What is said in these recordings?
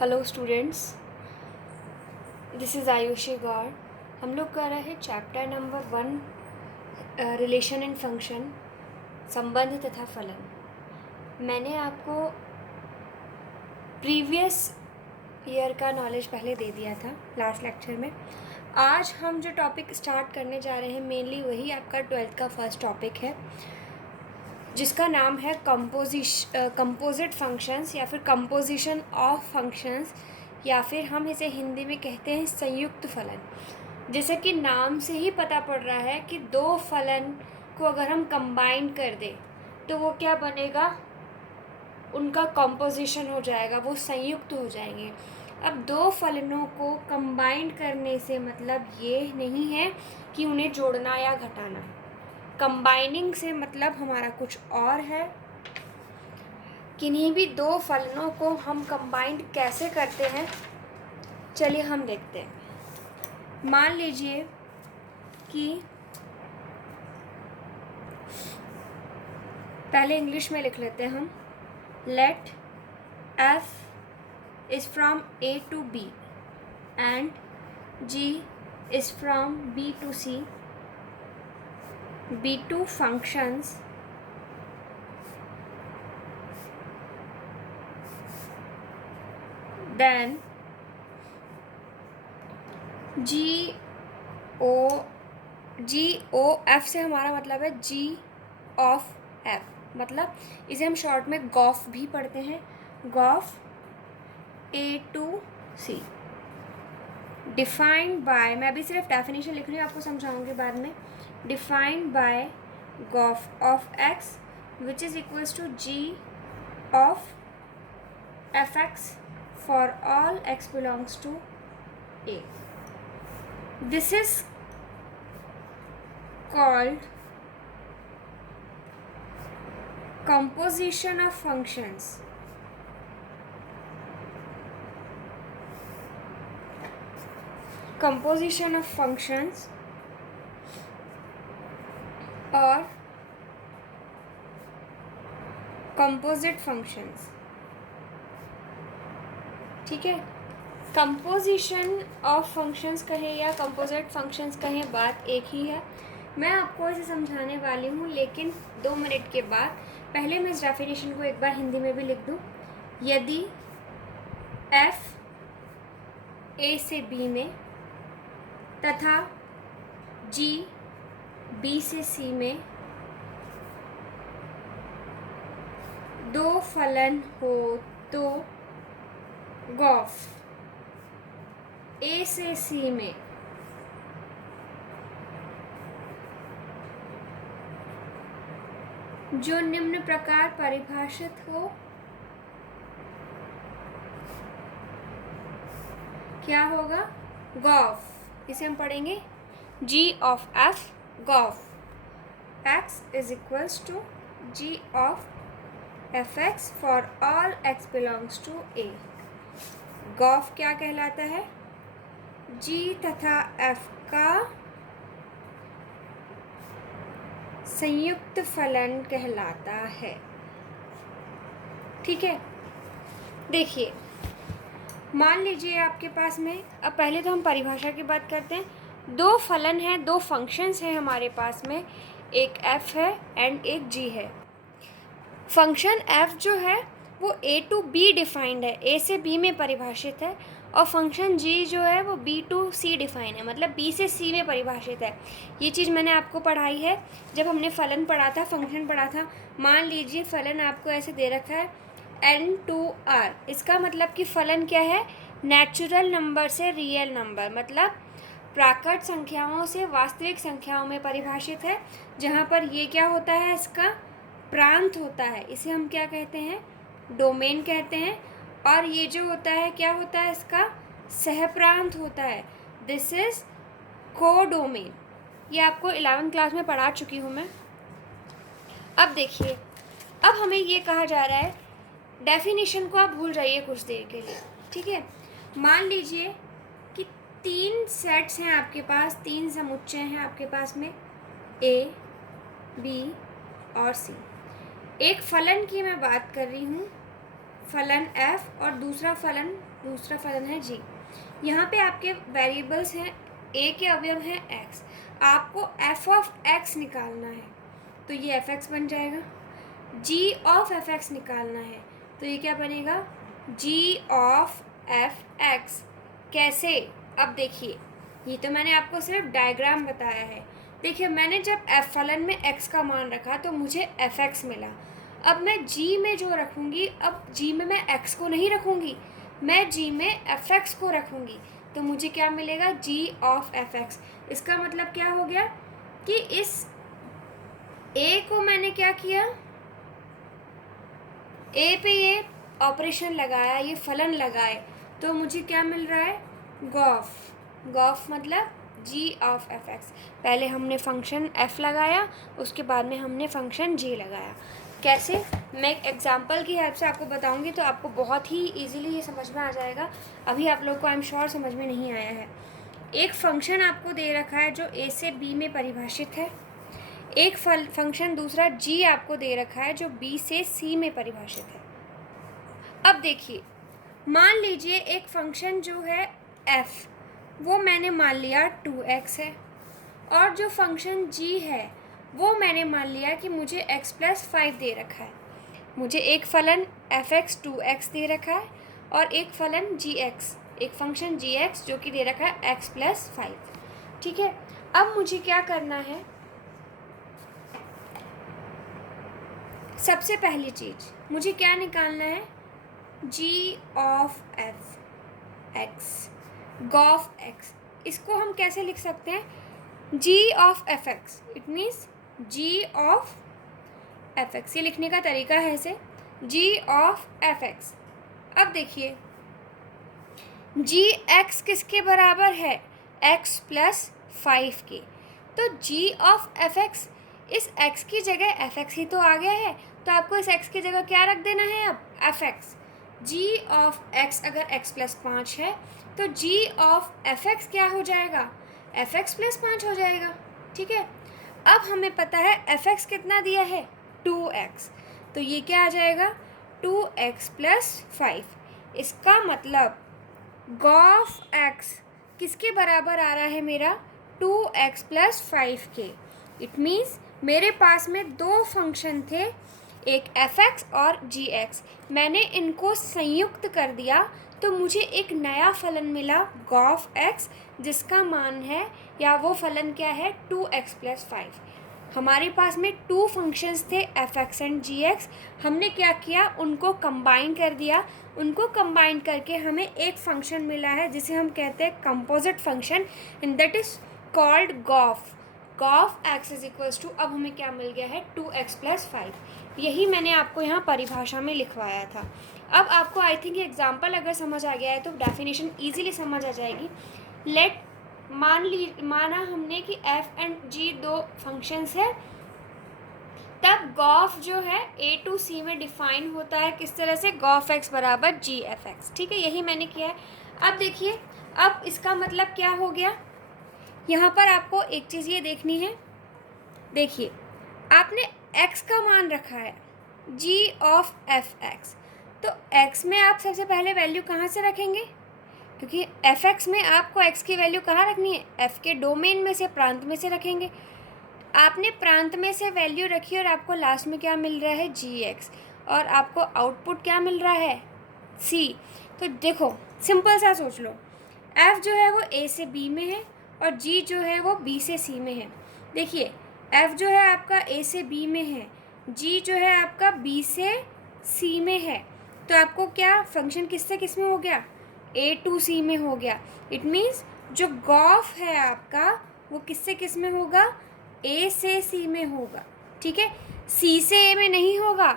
Hello students, this is Ayushi Gaur. हम लोग कर रहे हैं chapter number 1 relation and function, संबंध तथा फलन। मैंने आपको प्रीवियस ईयर का नॉलेज पहले दे दिया था लास्ट लेक्चर में। आज हम जो टॉपिक स्टार्ट करने जा रहे हैं मेनली वही आपका 12th का फर्स्ट टॉपिक है, जिसका नाम है कंपोजिट फंक्शंस या फिर कंपोजिशन ऑफ फंक्शंस, या फिर हम इसे हिंदी में कहते हैं संयुक्त फलन। जैसे कि नाम से ही पता पड़ रहा है कि दो फलन को अगर हम कंबाइन कर दें तो वो क्या बनेगा, उनका कंपोजिशन हो जाएगा, वो संयुक्त हो जाएंगे। अब दो फलनों को कंबाइन करने से मतलब ये नहीं है कि उन्हें जोड़ना या घटाना। कंबाइनिंग से मतलब हमारा कुछ और है। किन्हीं भी दो फलनों को हम कंबाइंड कैसे करते हैं, चलिए हम देखते हैं। मान लीजिए कि पहले इंग्लिश में लिख लेते हैं हम। Let f is from a to b and g is from b to c, be two functions then g o f से हमारा मतलब है g ऑफ f, मतलब इसे हम शॉर्ट में गॉफ भी पढ़ते हैं। Gof a to c defined by, मैं अभी सिर्फ डेफिनेशन लिख रही हूँ, आपको समझाऊंगी बाद में। Defined by gof of x which is equals to g of fx for all x belongs to a. This is called composition of functions. Composition of functions or composite functions, ठीक है। Composition of functions कहें या composite functions कहें, बात एक ही है। मैं आपको इसे समझाने वाली हूँ, लेकिन 2 मिनट के बाद पहले मैं इस डेफिनेशन को एक बार हिंदी में भी लिख दूँ। यदि f a से b में तथा g b से c में दो फलन हो तो गॉफ a से c में जो निम्न प्रकार परिभाषित हो, क्या होगा? गॉफ। इसे हम पढ़ेंगे g of f, gof x is equals to g of fx for all x belongs to a। Gof क्या कहलाता है? g तथा f का संयुक्त फलन कहलाता है, ठीक है। देखिए, मान लीजिए आपके पास में, अब पहले तो हम परिभाषा की बात करते हैं। दो फलन हैं, दो फंक्शंस हैं हमारे पास में, एक f है एंड एक g है। फंक्शन f जो है वो a to b डिफाइंड है, a से b में परिभाषित है, और फंक्शन g जो है वो b to c डिफाइन है, मतलब b से c में परिभाषित है। ये चीज़ मैंने आपको पढ़ाई है जब हमने फलन पढ़ा था, फंक्शन पढ़ा था। मान लीजिए फलन आपको ऐसे दे रखा है n2r, इसका मतलब कि फलन क्या है? नेचुरल नंबर से रियल नंबर, मतलब प्राकृत संख्याओं से वास्तविक संख्याओं में परिभाषित है, जहाँ पर ये क्या होता है, इसका प्रांत होता है। इसे हम क्या कहते हैं? डोमेन कहते हैं। और ये जो होता है क्या होता है? इसका सहप्रांत होता है। This is codomain. ये आपको 11th क्लास में पढ़ा चुकी हूँ मैं। अब देखिए, अब हमें ये कहा जा रहा है, डेफिनेशन को आप भूल जाइए कुछ देर के लिए, ठीक है। मान लीजिए कि 3 सेट्स हैं आपके पास, 3 समुच्चय हैं आपके पास में, a, b और c। एक फलन की मैं बात कर रही हूँ, फलन f और दूसरा फलन है g। यहाँ पे आपके वेरिएबल्स हैं, a के अवयव हैं x, आपको f ऑफ x निकालना है तो ये fx बन जाएगा। g ऑफ fx निकालना है तो ये क्या बनेगा, g ऑफ fx। कैसे, अब देखिए, ये तो मैंने आपको सिर्फ डायग्राम बताया है। देखिए, मैंने जब f फलन में x का मान रखा तो मुझे fx मिला। अब मैं g में जो रखूँगी, अब g में मैं x को नहीं रखूँगी, मैं g में fx को रखूँगी तो मुझे क्या मिलेगा, g ऑफ fx। इसका मतलब क्या हो गया कि इस a को मैंने क्या किया, a पे ये ऑपरेशन लगाया, ये फलन लगाए तो मुझे क्या मिल रहा है, गॉफ मतलब g ऑफ fx। पहले हमने फंक्शन f लगाया, उसके बाद में हमने फंक्शन g लगाया। कैसे, मैं एक एग्जांपल की हेल्प से आपको बताऊंगी तो आपको बहुत ही इजीली ये समझ में आ जाएगा। अभी आप लोग को आई एम श्योर समझ में नहीं आया है। एक फंक्शन आपको दे रखा है जो a से b में परिभाषित है, एक फंक्शन दूसरा g आपको दे रखा है जो b से c में परिभाषित है। अब देखिए, मान लीजिए एक फंक्शन जो है f, वो मैंने मान लिया 2x है, और जो फंक्शन g है वो मैंने मान लिया कि मुझे x + 5 दे रखा है। मुझे एक फलन fx 2x दे रखा है और एक फलन gx, एक फंक्शन gx जो कि दे रखा है x + 5। ठीक है, अब मुझे क्या करना है, सबसे पहली चीज़ मुझे क्या निकालना है, g of f(x), Gauff x। इसको हम कैसे लिख सकते हैं, g of fx, it means g of fx। ये लिखने का तरीका है ऐसे, g ऑफ fx। अब देखिए, gx किसके बराबर है, x + 5 के, तो g ऑफ fx, इस x की जगह fx ही तो आ गया है, तो आपको इस x की जगह क्या रख देना है, अब fx। g ऑफ x अगर x + 5 है तो g ऑफ fx क्या हो जाएगा, fx + 5 हो जाएगा। ठीक है, अब हमें पता है fx कितना दिया है, 2x, तो ये क्या आ जाएगा, 2x + 5। इसका मतलब गॉफ x किसके बराबर आ रहा है मेरा, 2x + 5 के। इट मीन्स मेरे पास में दो फंक्शन थे, एक fx और gx, मैंने इनको संयुक्त कर दिया तो मुझे एक नया फलन मिला गॉफ x, जिसका मान है या वो फलन क्या है, 2x + 5। हमारे पास में टू फंक्शंस थे fx एंड gx, हमने क्या किया, उनको कंबाइन कर दिया। उनको कंबाइन करके हमें एक फंक्शन मिला है जिसे हम कहते हैं composite function, and that is called gof x is equals to, अब हमें क्या मिल गया है, 2x + 5। यही मैंने आपको यहाँ परिभाषा में लिखवाया था। अब आपको आई थिंक एग्जाम्पल अगर समझ आ गया है तो डेफिनेशन ईजिली समझ आ जाएगी। माना हमने कि f एंड g दो फंक्शंस है, तब गॉफ जो है a to c में डिफाइन होता है किस तरह से, गॉफ x बराबर g f(x). ठीक है, यही मैंने किया है। अब देखिए, अब इसका मतलब क्या हो गया, यहाँ पर आपको एक चीज़ ये देखनी है। देखिए, आपने x का मान रखा है g ऑफ fx, तो x में आप सबसे पहले वैल्यू कहाँ से रखेंगे, क्योंकि fx में आपको x की वैल्यू कहाँ रखनी है, f के डोमेन में से, प्रांत में से रखेंगे। आपने प्रांत में से वैल्यू रखी और आपको लास्ट में क्या मिल रहा है, gx, और आपको आउटपुट क्या मिल रहा है, c। तो देखो, सिंपल सा सोच लो, f जो है वो a से b में है और g जो है वो b से c में है। देखिए, f जो है आपका a से b में है, g जो है आपका b से c में है, तो आपको क्या फंक्शन किससे किस में हो गया, a to c में हो गया। इट मीन्स जो गॉफ है आपका वो किससे किस में होगा, a से c में होगा। ठीक है, c से a में नहीं होगा,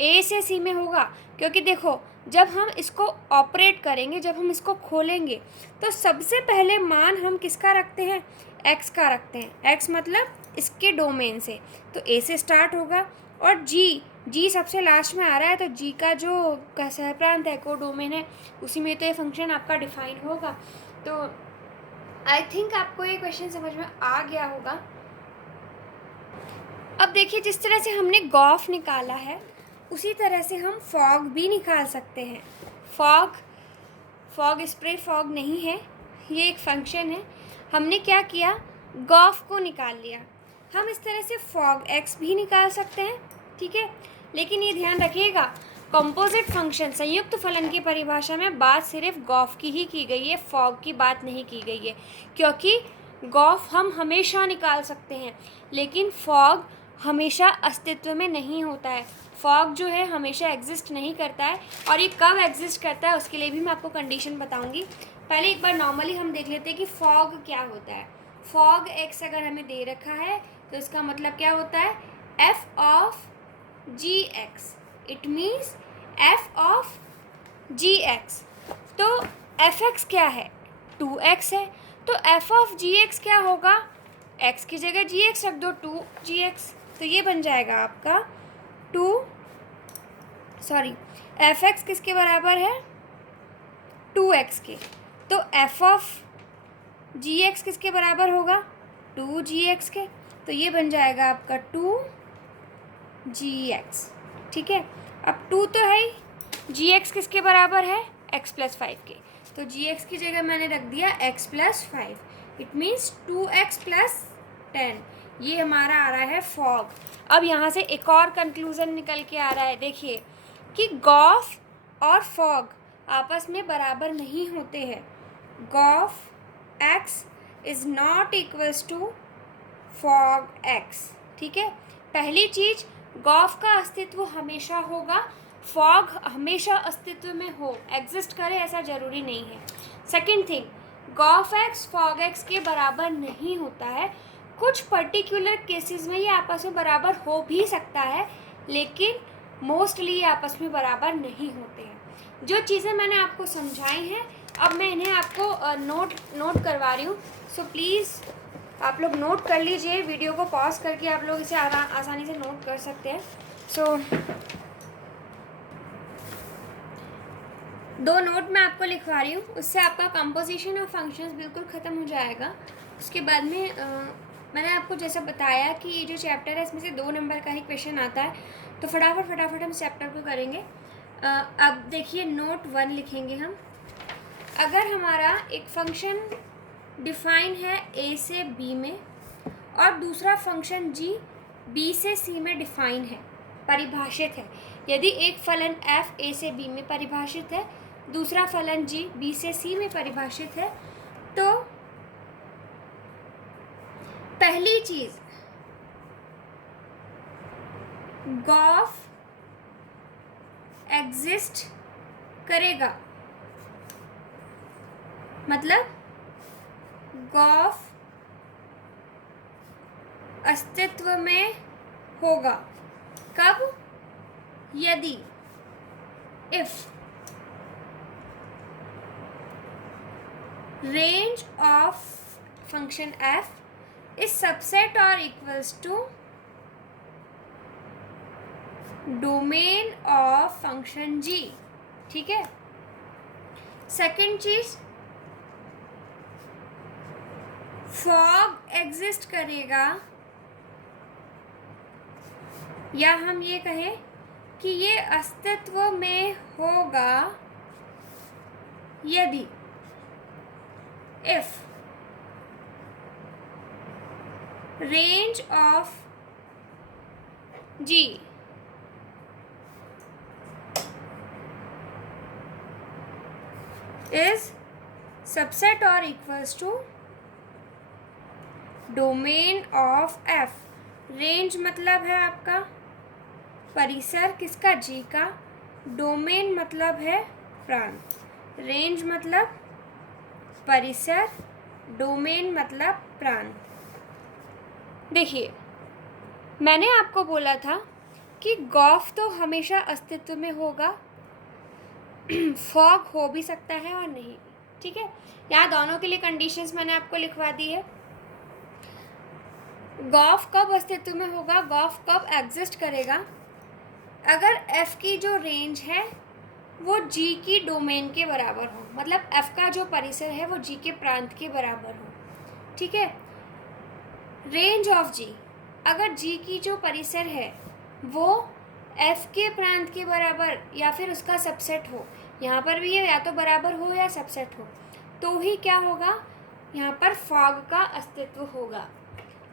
a से c में होगा, क्योंकि देखो, जब हम इसको ऑपरेट करेंगे, जब हम इसको खोलेंगे तो सबसे पहले मान हम किसका रखते हैं, x का रखते हैं। x मतलब इसके डोमेन से, तो a से स्टार्ट होगा, और g सबसे लास्ट में आ रहा है, तो g का जो सहप्रांत है, को डोमेन है, उसी में तो ये फंक्शन आपका डिफाइन होगा। तो आई थिंक आपको ये क्वेश्चन समझ में आ गया होगा। अब देखिए, जिस तरह से हमने गॉफ निकाला है, उसी तरह से हम फॉग भी निकाल सकते हैं। फॉग स्प्रे फॉग नहीं है, ये एक फंक्शन है। हमने क्या किया, गॉफ को निकाल लिया। हम इस तरह से फॉग एक्स भी निकाल सकते हैं, ठीक है। लेकिन ये ध्यान रखिएगा, कंपोजिट फंक्शन संयुक्त फलन की परिभाषा में बात सिर्फ गॉफ की ही की गई है, फॉग की बात नहीं की गई है। क्योंकि गॉफ हम हमेशा निकाल सकते हैं, लेकिन फॉग हमेशा अस्तित्व में नहीं होता है। फॉग जो है हमेशा एग्जिस्ट नहीं करता है, और ये कब एग्जिस्ट करता है उसके लिए भी मैं आपको कंडीशन बताऊंगी। पहले एक बार नॉर्मली हम देख लेते हैं कि फॉग क्या होता है। फॉग एक्स अगर हमें दे रखा है तो इसका मतलब क्या होता है, f of g x. It means f of g x. तो एफ एक्स क्या है, 2x है, तो एफ ऑफ जी एक्स क्या होगा, x की जगह जी एक्स रख दो, 2gx। तो ये बन जाएगा आपका एफ एक्स किसके बराबर है, 2x के। तो एफ ऑफ जी एक्स किसके बराबर होगा, 2gx के। तो ये बन जाएगा आपका 2gx, ठीक है। अब 2 तो है ही, gx किसके बराबर है, x + 5 के। तो gx की जगह मैंने रख दिया x + 5। It means 2x + 10। ये हमारा आ रहा है फॉग। अब यहाँ से एक और कंक्लूज़न निकल के आ रहा है, देखिए कि गॉफ और फॉग आपस में बराबर नहीं होते हैं। Gof x is not equals to fog x, ठीक है। पहली चीज़, गॉफ का अस्तित्व हमेशा होगा, फॉग हमेशा अस्तित्व में हो, एग्जिस्ट करे ऐसा ज़रूरी नहीं है। Second thing, gof x fog x के बराबर नहीं होता है। कुछ पर्टिकुलर केसेस में ये आपस में बराबर हो भी सकता है, लेकिन मोस्टली ये आपस में बराबर नहीं होते हैं। जो चीज़ें मैंने आपको समझाई हैं, अब मैं इन्हें आपको नोट करवा रही हूँ। सो प्लीज़ आप लोग नोट कर लीजिए, वीडियो को पॉज करके आप लोग इसे आसानी से नोट कर सकते हैं। सो 2 नोट मैं आपको लिखवा रही हूँ, उससे आपका कंपोजिशन और फंक्शंस बिल्कुल ख़त्म हो जाएगा। उसके बाद में मैंने आपको जैसा बताया कि ये जो चैप्टर है इसमें से 2 नंबर का ही क्वेश्चन आता है, तो फटाफट हम चैप्टर को करेंगे। अब देखिए नोट 1 लिखेंगे हम। अगर हमारा एक फंक्शन डिफाइन है a से b में, और दूसरा फंक्शन g b से c में डिफाइन है, परिभाषित है। यदि एक फलन f a से b में परिभाषित है, दूसरा फलन g b से c में परिभाषित है, तो पहली चीज, गॉफ एग्जिस्ट करेगा, मतलब गॉफ अस्तित्व में होगा। कब, यदि if range of function f is subset और equals to domain of function g, ठीक है। सेकेंड चीज, फॉग एग्जिस्ट करेगा, या हम ये कहें कि ये अस्तित्व में होगा यदि if range of g is subset और equals to domain of f। Range मतलब है आपका परिसर, किसका, g का। डोमेन मतलब है प्रांत। रेंज मतलब परिसर, डोमेन मतलब प्रांत। देखिए मैंने आपको बोला था कि गॉफ तो हमेशा अस्तित्व में होगा, फॉग हो भी सकता है और नहीं भी, ठीक है। यहाँ दोनों के लिए कंडीशंस मैंने आपको लिखवा दी है। गॉफ कब अस्तित्व में होगा, गॉफ कब एग्जिस्ट करेगा, अगर f की जो रेंज है वो g की डोमेन के बराबर हो, मतलब f का जो परिसर है वो g के प्रांत के बराबर हो, ठीक है। रेंज ऑफ g, अगर g की जो परिसर है वो एफ के प्रांत के बराबर या फिर उसका सबसेट हो, यहाँ पर भी ये या तो बराबर हो या सबसेट हो, तो ही क्या होगा, यहाँ पर फॉग का अस्तित्व होगा।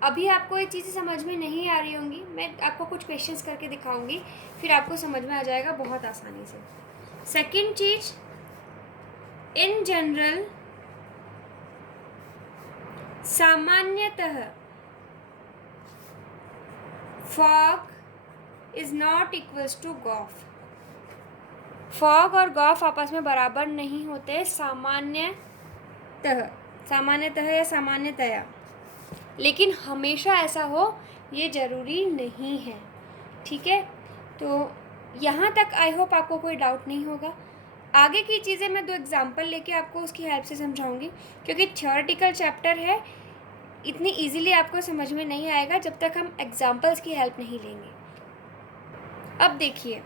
अभी आपको ये चीज़ें समझ में नहीं आ रही होंगी, मैं आपको कुछ क्वेश्चंस करके दिखाऊंगी, फिर आपको समझ में आ जाएगा बहुत आसानी से। सेकंड चीज, इन जनरल, सामान्यतः fog is not equals to gof. Fog और गॉफ आपस में बराबर नहीं होते सामान्यतः, सामान्यतः या सामान्यतया, लेकिन हमेशा ऐसा हो ये ज़रूरी नहीं है। ठीक है, तो यहाँ तक आई होप आपको कोई डाउट नहीं होगा। आगे की चीज़ें मैं 2 एग्जाम्पल लेके आपको उसकी हेल्प से समझाऊंगी, क्योंकि थियोरेटिकल चैप्टर है, इतनी इजीली आपको समझ में नहीं आएगा जब तक हम एग्जाम्पल्स की हेल्प नहीं लेंगे। अब देखिए,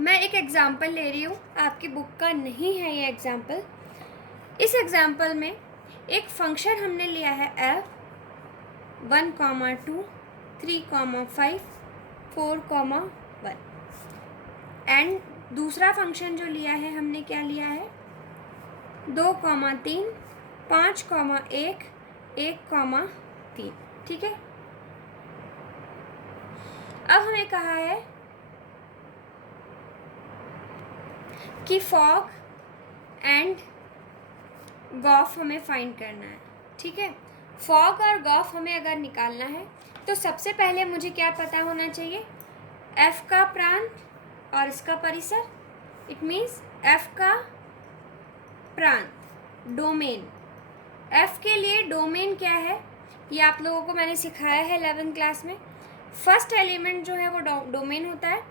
मैं एक एग्जाम्पल ले रही हूँ, आपकी बुक का नहीं है ये एग्जाम्पल। इस एग्जाम्पल में एक फंक्शन हमने लिया है f 1, 2, 3, 5, 4, 1 एंड दूसरा फंक्शन जो लिया है हमने क्या लिया है 2, 3, 5, 1, 1, 3। ठीक है, अब हमें कहा है कि फॉग एंड गॉफ हमें फाइंड करना है। ठीक है, फॉग और गॉफ हमें अगर निकालना है तो सबसे पहले मुझे क्या पता होना चाहिए, f का प्रांत और इसका परिसर। इट मीन्स f का प्रांत, डोमेन। f के लिए डोमेन क्या है ये आप लोगों को मैंने सिखाया है 11th क्लास में। फर्स्ट एलिमेंट जो है वो डोमेन होता है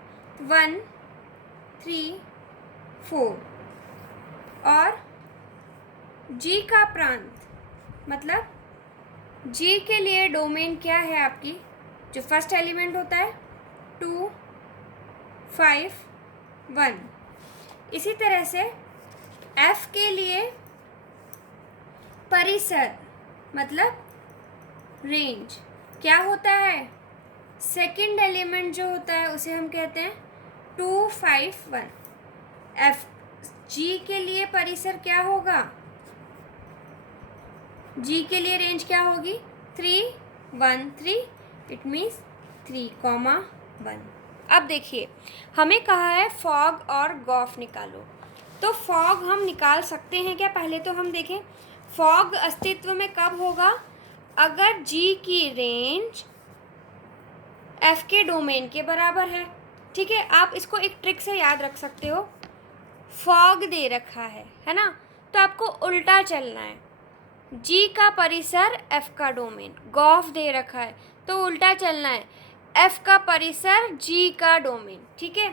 1, 3, 4 और g का प्रांत मतलब g के लिए डोमेन क्या है आपकी, जो फर्स्ट एलिमेंट होता है 2, 5, 1। इसी तरह से f के लिए परिसर मतलब रेंज क्या होता है, सेकंड एलिमेंट जो होता है उसे हम कहते हैं 2, 5, 1। f g के लिए परिसर क्या होगा, g के लिए रेंज क्या होगी 3, 1, 3। It means 3, 1। अब देखिए, हमें कहा है फॉग और गॉफ निकालो, तो फॉग हम निकाल सकते हैं क्या। पहले तो हम देखें फॉग अस्तित्व में कब होगा, अगर g की रेंज f के डोमेन के बराबर है। ठीक है, आप इसको एक ट्रिक से याद रख सकते हो, फॉग दे रखा है ना, तो आपको उल्टा चलना है, g का परिसर f का डोमेन। गॉफ दे रखा है तो उल्टा चलना है, f का परिसर g का डोमेन। ठीक है,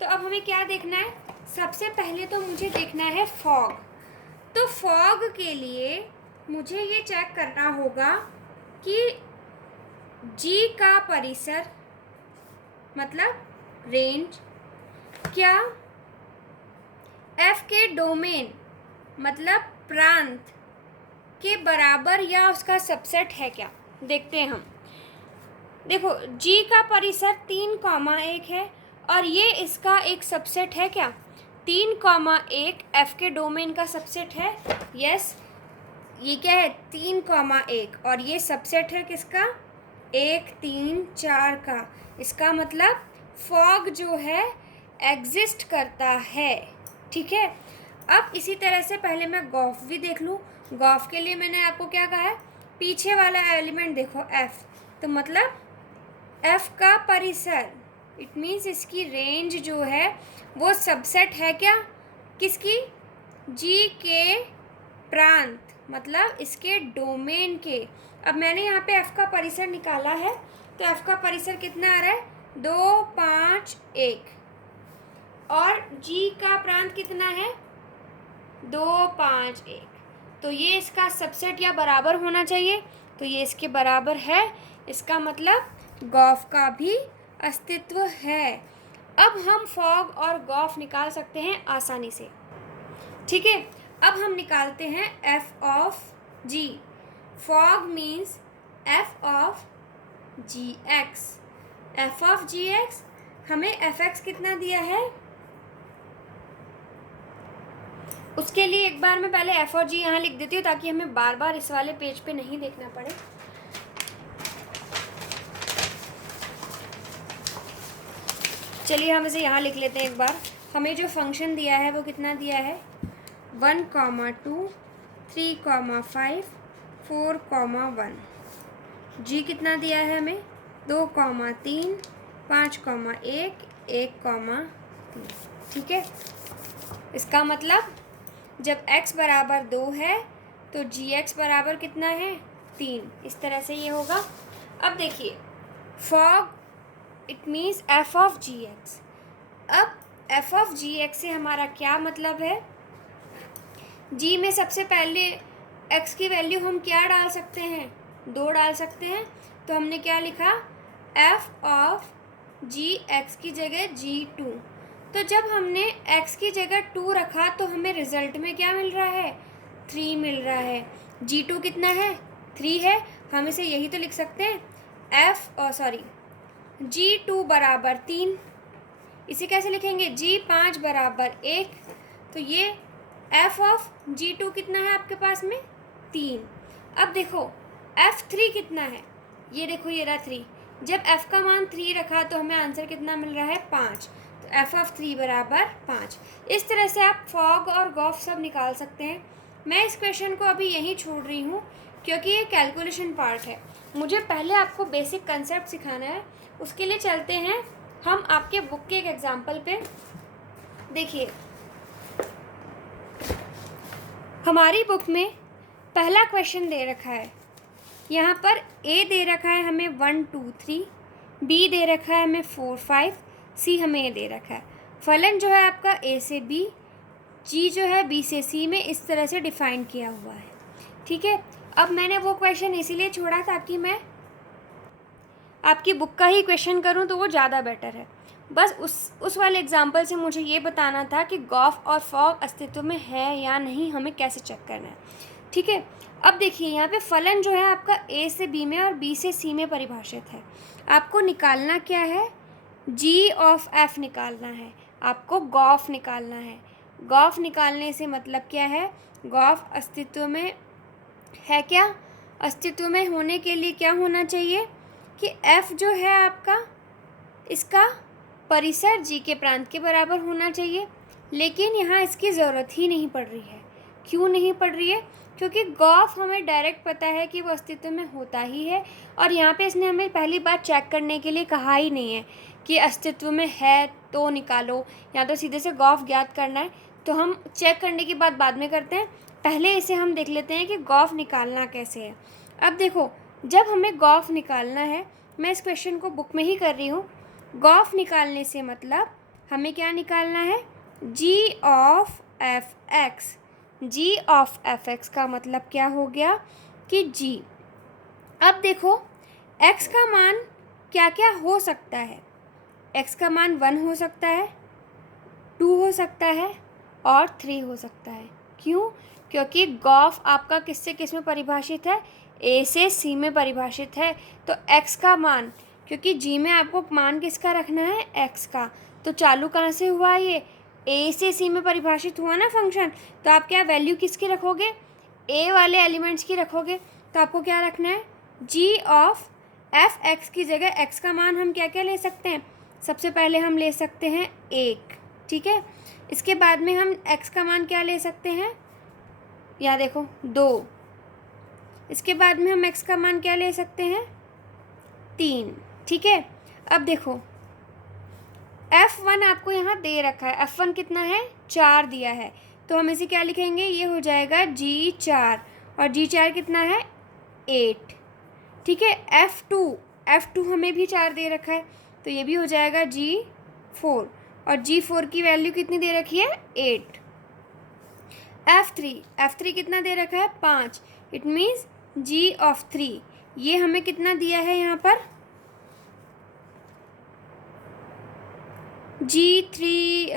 तो अब हमें क्या देखना है, सबसे पहले तो मुझे देखना है फॉग। तो फॉग के लिए मुझे ये चेक करना होगा कि g का परिसर मतलब रेंज क्या f के डोमेन मतलब प्रांत के बराबर या उसका सबसेट है क्या। देखते हैं हम, देखो g का परिसर 3, 1 है और ये इसका एक सबसेट है क्या, 3, 1 f के डोमेन का सबसेट है। यस, ये क्या है 3, 1 और ये सबसेट है किसका 1, 3, 4 का। इसका मतलब फॉग जो है एग्जिस्ट करता है। ठीक है, अब इसी तरह से पहले मैं गॉफ भी देख लूँ। गॉफ के लिए मैंने आपको क्या कहा है, पीछे वाला एलिमेंट देखो f, तो मतलब f का परिसर, इट मीन्स इसकी रेंज जो है वो सबसेट है क्या, किसकी, g के प्रांत मतलब इसके डोमेन के। अब मैंने यहाँ पे f का परिसर निकाला है, तो f का परिसर कितना आ रहा है 2, 5, 1 और g का प्रांत कितना है 2, 5, 1, तो ये इसका सबसेट या बराबर होना चाहिए, तो ये इसके बराबर है। इसका मतलब गॉफ का भी अस्तित्व है। अब हम फॉग और गॉफ निकाल सकते हैं आसानी से। ठीक है, अब हम निकालते हैं f of g। Fog means f of gx, f of gx हमें एफ एक्स कितना दिया है, उसके लिए एक बार मैं पहले एफ और जी यहाँ लिख देती हूँ ताकि हमें बार बार इस वाले पेज पे नहीं देखना पड़े। चलिए हम इसे यहाँ लिख लेते हैं एक बार। हमें जो फंक्शन दिया है वो कितना दिया है, 1,2, 3,5, 4,1। जी कितना दिया है हमें, 2,3, 5,1, 1,3। ठीक है, इसका मतलब जब x बराबर 2 है तो जी एक्स बराबर कितना है, 3। इस तरह से ये होगा। अब देखिए fog it means f of g x. अब एफ ऑफ जी एक्स से हमारा क्या मतलब है, जी में सबसे पहले x की वैल्यू हम क्या डाल सकते हैं, 2 डाल सकते हैं। तो हमने क्या लिखा, एफ ऑफ जी एक्स की जगह G2। तो जब हमने x की जगह 2 रखा तो हमें रिजल्ट में क्या मिल रहा है, 3 मिल रहा है। G2 कितना है, 3 है। हम इसे यही तो लिख सकते हैं, G2 बराबर 3। इसे कैसे लिखेंगे, G5 बराबर 1। तो ये एफ ऑफ G2 कितना है आपके पास में, 3। अब देखो F3 कितना है, ये देखो ये रहा 3। जब f का मान 3 रखा तो हमें आंसर कितना मिल रहा है, 5। तो एफ ऑफ 3 बराबर 5। इस तरह से आप फॉग और गॉफ सब निकाल सकते हैं। मैं इस क्वेश्चन को अभी यहीं छोड़ रही हूँ क्योंकि ये कैलकुलेशन पार्ट है। मुझे पहले आपको बेसिक कंसेप्ट सिखाना है। उसके लिए चलते हैं हम आपके बुक के एक एग्जाम्पल पे। देखिए हमारी बुक में पहला क्वेश्चन दे रखा है, यहाँ पर ए दे रखा है हमें 1, 2, 3, बी दे रखा है हमें 4, 5, सी हमें ए दे रखा है। फलन जो है आपका ए से बी, जी जो है बी से सी में इस तरह से डिफाइन किया हुआ है। ठीक है, अब मैंने वो क्वेश्चन इसीलिए छोड़ा ताकि मैं आपकी बुक का ही क्वेश्चन करूं तो वो ज़्यादा बेटर है। बस उस वाले एग्जाम्पल से मुझे ये बताना था कि गॉफ और फॉग अस्तित्व में है या नहीं, हमें कैसे चेक करना है। ठीक है, अब देखिए यहाँ पे फलन जो है आपका ए से बी में और बी से सी में परिभाषित है। आपको निकालना क्या है, जी ऑफ एफ निकालना है, आपको गॉफ निकालना है। गॉफ निकालने से मतलब क्या है, गॉफ अस्तित्व में है क्या, अस्तित्व में होने के लिए क्या होना चाहिए कि f जो है आपका, इसका परिसर g के प्रांत के बराबर होना चाहिए। लेकिन यहाँ इसकी ज़रूरत ही नहीं पड़ रही है। क्यों नहीं पड़ रही है, क्योंकि गॉफ हमें डायरेक्ट पता है कि वो अस्तित्व में होता ही है। और यहाँ पे इसने हमें पहली बार चेक करने के लिए कहा ही नहीं है कि अस्तित्व में है तो निकालो, या तो सीधे से गॉफ ज्ञात करना है। तो हम चेक करने की बात बाद में करते हैं, पहले इसे हम देख लेते हैं कि गॉफ निकालना कैसे है। अब देखो जब हमें गॉफ निकालना है, मैं इस क्वेश्चन को बुक में ही कर रही हूँ। गॉफ निकालने से मतलब हमें क्या निकालना है, g of f x. G of f x का मतलब क्या हो गया कि जी। अब देखो एक्स का मान क्या क्या हो सकता है, एक्स का मान 1 हो सकता है, 2 हो सकता है और 3 हो सकता है। क्यों, क्योंकि गॉफ आपका किससे किस में परिभाषित है, ए से सी में परिभाषित है। तो एक्स का मान, क्योंकि जी में आपको मान किसका रखना है, एक्स का, तो चालू कहाँ से हुआ, ये ए से सी में परिभाषित हुआ ना फंक्शन। तो आप क्या वैल्यू किसकी रखोगे, ए वाले एलिमेंट्स की रखोगे। तो आपको क्या रखना है, जी ऑफ एफ एक्स की जगह एक्स का मान हम क्या क्या ले सकते हैं, सबसे पहले हम ले सकते हैं 1। ठीक है, इसके बाद में हम एक्स का मान क्या ले सकते हैं, यहाँ देखो 2। इसके बाद में हम एक्स का मान क्या ले सकते हैं, 3। ठीक है, अब देखो F1 आपको यहाँ दे रखा है, F1 कितना है, 4 दिया है। तो हम इसे क्या लिखेंगे, ये हो जाएगा G4 और G4 कितना है, 8। ठीक है, F2 हमें भी 4 दे रखा है, तो ये भी हो जाएगा G4 और G4 की वैल्यू कितनी दे रखी है, 8। F3 कितना दे रखा है, 5। इट मीन्स G ऑफ 3, ये हमें कितना दिया है यहाँ पर, G3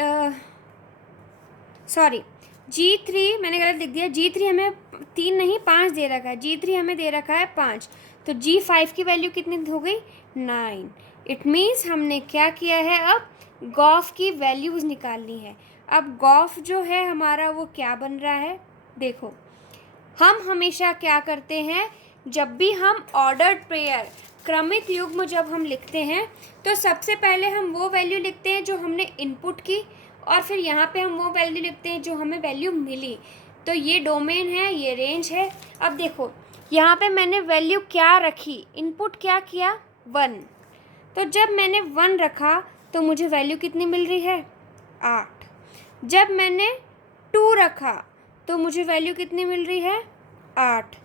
मैंने गलत लिख दिया, G3 हमें 3 नहीं 5 दे रखा है, G3 हमें दे रखा है 5। तो G5 की वैल्यू कितनी हो गई 9। इट मीन्स हमने क्या किया है, अब गॉफ की वैल्यूज़ निकालनी है। अब गॉफ जो है हमारा वो क्या बन रहा है, देखो हम हमेशा क्या करते हैं, जब भी हम ऑर्डर्ड पेयर क्रमित युग्म जब हम लिखते हैं तो सबसे पहले हम वो वैल्यू लिखते हैं जो हमने इनपुट की, और फिर यहाँ पे हम वो वैल्यू लिखते हैं जो हमें वैल्यू मिली। तो ये डोमेन है, ये रेंज है। अब देखो यहाँ पे मैंने वैल्यू क्या रखी, इनपुट क्या किया 1, तो जब मैंने 1 रखा तो मुझे वैल्यू कितनी मिल रही है 8। जब मैंने 2 रखा तो मुझे वैल्यू कितनी मिल रही है 8।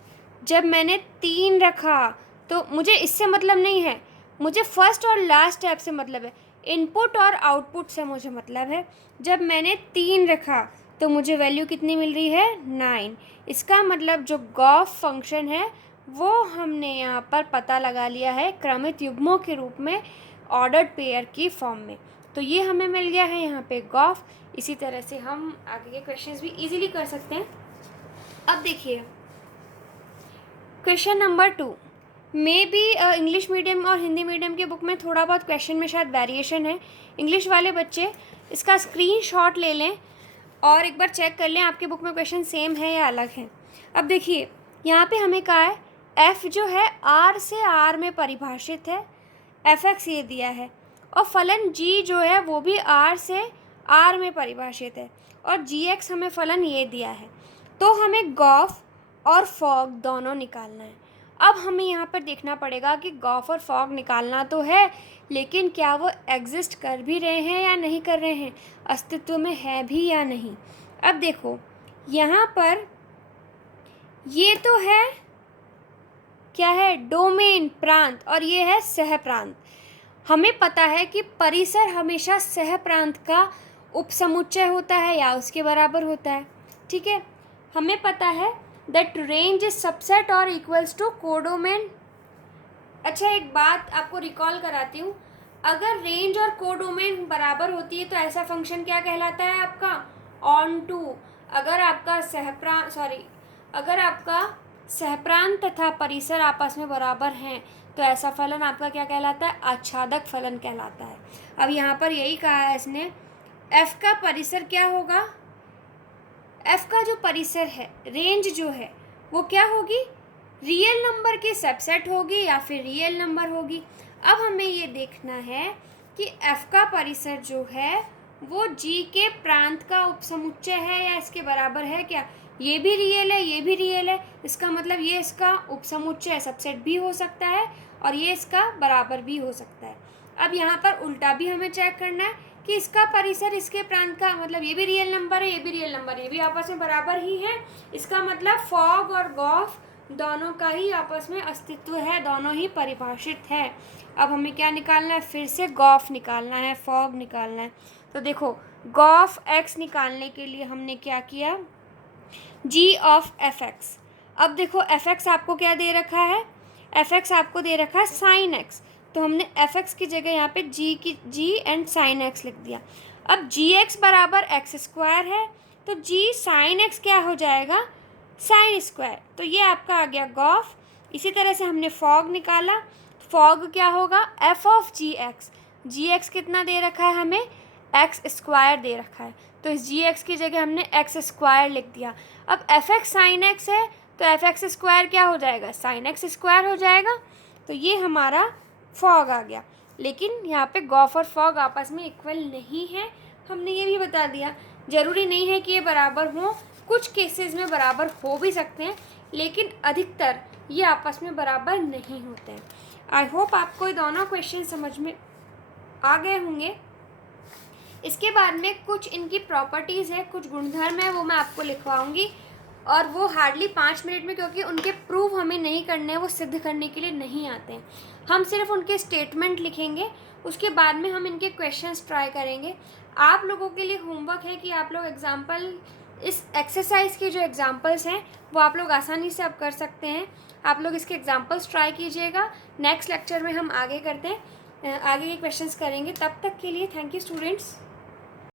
जब मैंने 3 रखा तो मुझे इससे मतलब नहीं है, मुझे फर्स्ट और लास्ट स्टेप से मतलब है, इनपुट और आउटपुट से मुझे मतलब है। जब मैंने 3 रखा तो मुझे वैल्यू कितनी मिल रही है 9। इसका मतलब जो गॉफ फंक्शन है वो हमने यहाँ पर पता लगा लिया है क्रमित युग्मों के रूप में ऑर्डर्ड पेयर की फॉर्म में। तो ये हमें मिल गया है यहाँ पे गॉफ। इसी तरह से हम आगे के क्वेश्चंस भी इजीली कर सकते हैं। अब देखिए question number 2 may be English medium और हिंदी मीडियम के बुक में थोड़ा बहुत क्वेश्चन में शायद वेरिएशन है। इंग्लिश वाले बच्चे इसका स्क्रीनशॉट ले लें और एक बार चेक कर लें आपके बुक में क्वेश्चन सेम है या अलग है। अब देखिए यहाँ पे हमें कहा है f जो है r से r में परिभाषित है, fx ये दिया है, और फलन g जो है वो भी r से r में परिभाषित है, और gx हमें फलन ये दिया है। तो हमें गॉफ और फॉग दोनों निकालना है। अब हमें यहाँ पर देखना पड़ेगा कि गॉफ और फॉग निकालना तो है, लेकिन क्या वो एग्जिस्ट कर भी रहे हैं या नहीं कर रहे हैं, अस्तित्व में है भी या नहीं। अब देखो यहाँ पर ये तो है क्या है डोमेन प्रांत, और ये है सह प्रांत। हमें पता है कि परिसर हमेशा सह प्रांत का उपसमुच्चय होता है या उसके बराबर होता है, ठीक है। हमें पता है दैट रेंज इज सबसेट और इक्वल्स टू कोडोमेन। अच्छा एक बात आपको रिकॉल कराती हूँ, अगर रेंज और कोडोमेन बराबर होती है तो ऐसा फंक्शन क्या कहलाता है आपका ऑन टू। अगर आपका सहप्रांत तथा परिसर आपस में बराबर हैं तो ऐसा फलन आपका क्या कहलाता है आच्छादक फलन कहलाता है। अब यहाँ पर यही कहा है इसने, f का परिसर क्या होगा, f का जो परिसर है रेंज जो है वो क्या होगी, रियल नंबर के सबसेट होगी या फिर रियल नंबर होगी। अब हमें ये देखना है कि f का परिसर जो है वो g के प्रांत का उपसमुच्चय है या इसके बराबर है क्या। ये भी रियल है, ये भी रियल है, इसका मतलब ये इसका उपसमुच्चय सबसेट भी हो सकता है और ये इसका बराबर भी हो सकता है। अब यहाँ पर उल्टा भी हमें चेक करना है कि इसका परिसर इसके प्रांत का मतलब ये भी रियल नंबर है, ये भी रियल नंबर है, ये भी आपस में बराबर ही है। इसका मतलब फॉग और गॉफ दोनों का ही आपस में अस्तित्व है, दोनों ही परिभाषित है। अब हमें क्या निकालना है, फिर से गॉफ निकालना है, फॉग निकालना है। तो देखो गॉफ एक्स निकालने के लिए हमने क्या किया, जी ऑफ एफ एक्स। अब देखो एफ एक्स आपको क्या दे रखा है, एफ एक्स आपको दे रखा है साइन एक्स, तो हमने एफ एक्स की जगह यहाँ पे जी एंड साइन एक्स लिख दिया। अब जी एक्स बराबर एक्स स्क्वायर है तो जी साइन एक्स क्या हो जाएगा साइन स्क्वायर, तो ये आपका आ गया गॉफ। इसी तरह से हमने फॉग निकाला, फॉग क्या होगा एफ ऑफ जी एक्स कितना दे रखा है हमें एक्स स्क्वायर दे रखा है, तो इस जी एक्स की जगह हमने एक्स स्क्वायर लिख दिया। अब एफ एक्स साइन एक्स है तो एफ एक्स स्क्वायर क्या हो जाएगा साइन एक्स स्क्वायर हो जाएगा, तो ये हमारा फॉग आ गया। लेकिन यहाँ पे गॉफ और फॉग आपस में इक्वल नहीं है, हमने ये भी बता दिया। ज़रूरी नहीं है कि ये बराबर हों, कुछ केसेस में बराबर हो भी सकते हैं, लेकिन अधिकतर ये आपस में बराबर नहीं होते हैं। आई होप आपको ये दोनों क्वेश्चन समझ में आ गए होंगे। इसके बाद में कुछ इनकी प्रॉपर्टीज़ है, कुछ गुणधर्म है, वो मैं आपको लिखवाऊंगी, और वो हार्डली 5 मिनट में, क्योंकि उनके प्रूव हमें नहीं करने हैं, वो सिद्ध करने के लिए नहीं आते हैं। हम सिर्फ उनके स्टेटमेंट लिखेंगे, उसके बाद में हम इनके क्वेश्चंस ट्राई करेंगे। आप लोगों के लिए होमवर्क है कि आप लोग एग्जाम्पल इस एक्सरसाइज के जो एग्जाम्पल्स हैं वो आप लोग आसानी से अब कर सकते हैं। आप लोग इसके एग्जाम्पल्स ट्राई कीजिएगा। नेक्स्ट लेक्चर में हम आगे करते हैं, आगे के क्वेश्चंस करेंगे। तब तक के लिए थैंक यू स्टूडेंट्स।